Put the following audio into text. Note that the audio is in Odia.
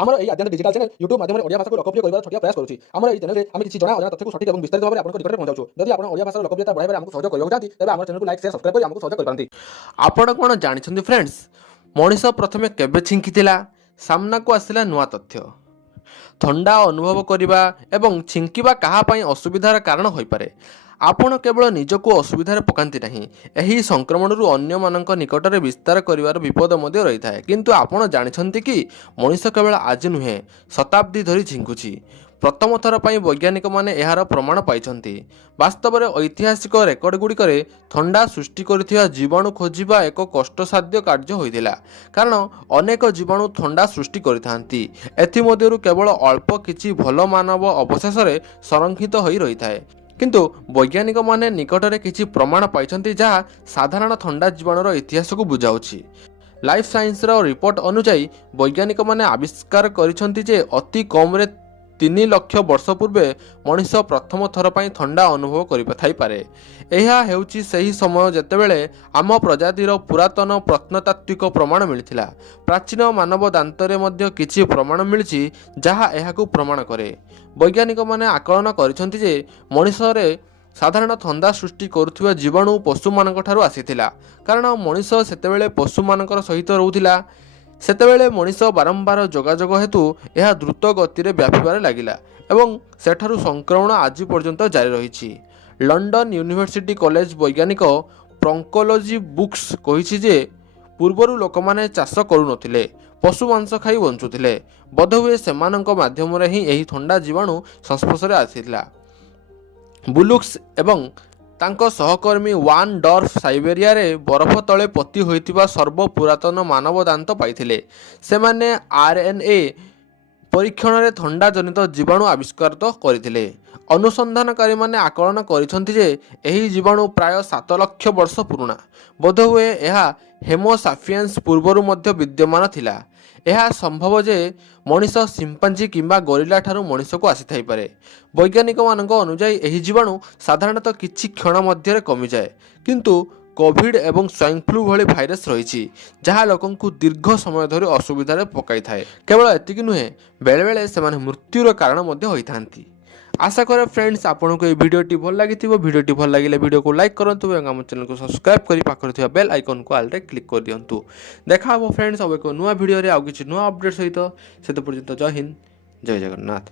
ଆମର এই ଆଦ୍ୟାନ୍ତ ଡିଜିଟାଲ ଚ୍ୟାନେଲ ୟୁଟ୍ୟୁବ ମାଧ୍ୟମରେ ଓଡ଼ିଆ ଭାଷାକୁ ଲୋକପ୍ରିୟ କରିବାର ଛୋଟିଆ ପ୍ରୟାସ କରୁଛି। ଆମର এই ଚ୍ୟାନେଲରେ ଆମେ କିଛି ଜଣା ଅଜଣା ତଥ୍ୟକୁ ସଠିକ ଏବଂ ବିସ୍ତାରିତ ଭାବରେ ଆପଣଙ୍କ ନିକଟରେ ପହଞ୍ଚାଉଛୁ। ଯଦି ଆପଣ ଓଡ଼ିଆ ଭାଷାର ଲୋକପ୍ରିୟତା ବଢ଼ାଇବାରେ ଆମକୁ ସହଯୋଗ କରିବାକୁ ଚାହାନ୍ତି ତେବେ ଆମ ଚ୍ୟାନେଲକୁ ଲାଇକ୍, ସେୟାର, ସବସ୍କ୍ରାଇବ କରି ଆମକୁ ସହଯୋଗ କରିପାରନ୍ତି। ଆପଣ କ'ଣ ଜାଣିଛନ୍ତି ଫ୍ରେଣ୍ଡସ୍, ମଣିଷ ପ୍ରଥମେ କେବେ ଛିଙ୍କିଥିଲା? ସାମ୍ନାକୁ ଆସିଲା ନୂଆ ତଥ୍ୟ। ଥଣ୍ଡା ଅନୁଭବ କରିବା ଏବଂ ଛିଙ୍କିବା କାହା ପାଇଁ ଅସୁବିଧାର କାରଣ ହୋଇପାରେ। ଆପଣ କେବଳ ନିଜକୁ ଅସୁବିଧାରେ ପକାନ୍ତି ନାହିଁ, ଏହି ସଂକ୍ରମଣରୁ ଅନ୍ୟମାନଙ୍କ ନିକଟରେ ବିସ୍ତାର କରିବାର ବିପଦ ମଧ୍ୟ ରହିଥାଏ। କିନ୍ତୁ ଆପଣ ଜାଣିଛନ୍ତି କି ମଣିଷ କେବଳ ଆଜି ନୁହେଁ, ଶତାବ୍ଦୀ ଧରି ଛିଙ୍କୁଛି। ପ୍ରଥମ ଥର ପାଇଁ ବୈଜ୍ଞାନିକମାନେ ଏହାର ପ୍ରମାଣ ପାଇଛନ୍ତି। ବାସ୍ତବରେ ଐତିହାସିକ ରେକର୍ଡଗୁଡ଼ିକରେ ଥଣ୍ଡା ସୃଷ୍ଟି କରୁଥିବା ଜୀବାଣୁ ଖୋଜିବା ଏକ କଷ୍ଟସାଧ୍ୟ କାର୍ଯ୍ୟ ହୋଇଥିଲା, କାରଣ ଅନେକ ଜୀବାଣୁ ଥଣ୍ଡା ସୃଷ୍ଟି କରିଥାନ୍ତି। ଏଥିମଧ୍ୟରୁ କେବଳ ଅଳ୍ପ କିଛି ଭଲ ମାନବ ଅବଶେଷରେ ସଂରକ୍ଷିତ ହୋଇ ରହିଥାଏ। କିନ୍ତୁ ବୈଜ୍ଞାନିକମାନେ ନିକଟରେ କିଛି ପ୍ରମାଣ ପାଇଛନ୍ତି ଯାହା ସାଧାରଣ ଥଣ୍ଡା ଜୀବାଣୁର ଇତିହାସକୁ ବୁଝାଉଛି। ଲାଇଫ୍ ସାଇନ୍ସର ରିପୋର୍ଟ ଅନୁଯାୟୀ ବୈଜ୍ଞାନିକମାନେ ଆବିଷ୍କାର କରିଛନ୍ତି ଯେ ଅତି କମ୍ରେ 3 ଲକ୍ଷ ବର୍ଷ ପୂର୍ବେ ମଣିଷ ପ୍ରଥମ ଥର ପାଇଁ ଥଣ୍ଡା ଅନୁଭବ କରିଥାଇପାରେ। ଏହା ହେଉଛି ସେହି ସମୟ ଯେତେବେଳେ ଆମ ପ୍ରଜାତିର ପୁରାତନ ପ୍ରତ୍ନତାତ୍ତ୍ୱିକ ପ୍ରମାଣ ମିଳିଥିଲା। ପ୍ରାଚୀନ ମାନବ ଦାନ୍ତରେ ମଧ୍ୟ କିଛି ପ୍ରମାଣ ମିଳିଛି ଯାହା ଏହାକୁ ପ୍ରମାଣ କରେ। ବୈଜ୍ଞାନିକମାନେ ଆକଳନ କରିଛନ୍ତି ଯେ ମଣିଷରେ ସାଧାରଣ ଥଣ୍ଡା ସୃଷ୍ଟି କରୁଥିବା ଜୀବାଣୁ ପଶୁମାନଙ୍କଠାରୁ ଆସିଥିଲା, କାରଣ ମଣିଷ ସେତେବେଳେ ପଶୁମାନଙ୍କର ସହିତ ରହୁଥିଲା। ସେତେବେଳେ ମଣିଷ ବାରମ୍ବାର ଯୋଗାଯୋଗ ହେତୁ ଏହା ଦ୍ରୁତ ଗତିରେ ବ୍ୟାପିବାରେ ଲାଗିଲା ଏବଂ ସେଠାରୁ ସଂକ୍ରମଣ ଆଜି ପର୍ଯ୍ୟନ୍ତ ଜାରି ରହିଛି। ଲଣ୍ଡନ ୟୁନିଭର୍ସିଟି କଲେଜ ବୈଜ୍ଞାନିକ ପ୍ରଙ୍କୋଲୋଜି ବୁକ୍ସ କହିଛି ଯେ ପୂର୍ବରୁ ଲୋକମାନେ ଚାଷ କରୁନଥିଲେ, ପଶୁ ମାଂସ ଖାଇ ବଞ୍ଚୁଥିଲେ। ବୋଧହୁଏ ସେମାନଙ୍କ ମାଧ୍ୟମରେ ହିଁ ଏହି ଥଣ୍ଡା ଜୀବାଣୁ ସଂସ୍ପର୍ଶରେ ଆସିଥିଲା। ବୁଲୁକ୍ସ ଏବଂ ତାଙ୍କ ସହକର୍ମୀ ୱାନ୍ ଡର୍ଫ ସାଇବେରିଆରେ ବରଫ ତଳେ ପୋତି ହୋଇଥିବା ସର୍ବପୁରାତନ ମାନବ ଦାନ୍ତ ପାଇଥିଲେ। ସେମାନେ RNA ପରୀକ୍ଷଣରେ ଥଣ୍ଡା ଜନିତ ଜୀବାଣୁ ଆବିଷ୍କାର କରିଥିଲେ। ଅନୁସନ୍ଧାନକାରୀମାନେ ଆକଳନ କରିଛନ୍ତି ଯେ ଏହି ଜୀବାଣୁ ପ୍ରାୟ 7 ଲକ୍ଷ ବର୍ଷ ପୁରୁଣା। ବୋଧହୁଏ ଏହା ହୋମୋ ସାପିଏନ୍ସ ପୂର୍ବରୁ ମଧ୍ୟ ବିଦ୍ୟମାନ ଥିଲା। ଏହା ସମ୍ଭବ ଯେ ମଣିଷ ସିମ୍ପାଞ୍ଜି କିମ୍ବା ଗରିଲା ଠାରୁ ମଣିଷକୁ ଆସିଥାଇପାରେ। ବୈଜ୍ଞାନିକମାନଙ୍କ ଅନୁଯାୟୀ ଏହି ଜୀବାଣୁ ସାଧାରଣତଃ କିଛି କ୍ଷଣ ମଧ୍ୟରେ କମିଯାଏ, କିନ୍ତୁ କୋଭିଡ୍ ଏବଂ ସ୍ୱାଇନ୍ ଫ୍ଲୁ ଭଳି ଭାଇରସ୍ ରହିଛି ଯାହା ଲୋକଙ୍କୁ ଦୀର୍ଘ ସମୟ ଧରି ଅସୁବିଧାରେ ପକାଇଥାଏ। କେବଳ ଏତିକି ନୁହେଁ, ବେଳେବେଳେ ସେମାନେ ମୃତ୍ୟୁର କାରଣ ମଧ୍ୟ ହୋଇଥାନ୍ତି। ଆଶା କରେ ଫ୍ରେଣ୍ଡସ୍ ଆପଣଙ୍କୁ ଏହି ଭିଡ଼ିଓଟି ଭଲ ଲାଗିଥିବ। ଭିଡ଼ିଓଟି ଭଲ ଲାଗିଲେ ଭିଡ଼ିଓକୁ ଲାଇକ୍ କରନ୍ତୁ ଏବଂ ଆମ ଚ୍ୟାନେଲକୁ ସବସ୍କ୍ରାଇବ୍ କରି ପାଖରେ ଥିବା ବେଲ୍ ଆଇକନ୍କୁ ଆଲରେ କ୍ଲିକ୍ କରିଦିଅନ୍ତୁ। ଦେଖା ହେବ ଫ୍ରେଣ୍ଡସ୍ ଆଉ ଏକ ନୂଆ ଭିଡ଼ିଓରେ ଆଉ କିଛି ନୂଆ ଅପଡେଟ୍ ସହିତ। ସେତେ ପର୍ଯ୍ୟନ୍ତ ଜୟ ହିନ୍ଦ, ଜୟ ଜଗନ୍ନାଥ।